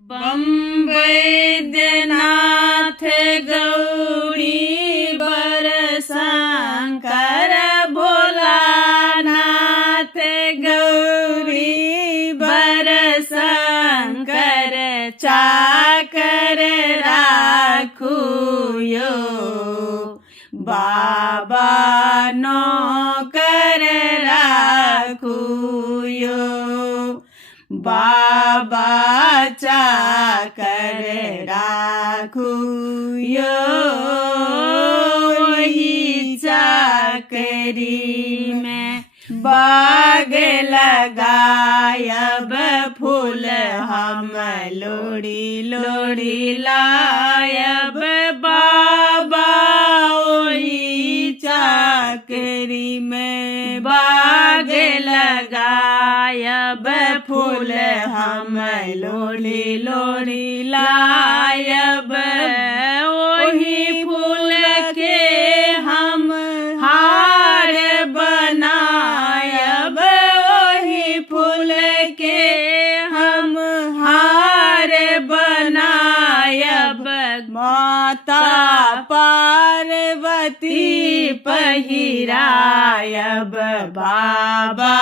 बम वैद्यनाथ गौरी बर शंकर भोलानाथ गौरी बर शंकर चाकर राखू यो बाबा नौकर राखू यो बाबा चाकर राखू यो ही चाकरी में बाग लगायब फूल हम लोड़ी लोड़ी लायब बाबा ओही चाकरी में बाग लगायब फूल हम लोड़ी लोड़ी लायब ओही फूल के हम हार बनायब ओही फूल के हम हार बनायब माता पार्वती पहिरायब बाबा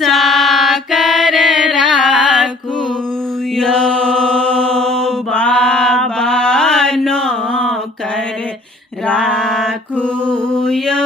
चाकर राखू यो बाबा नौकर राखू यो।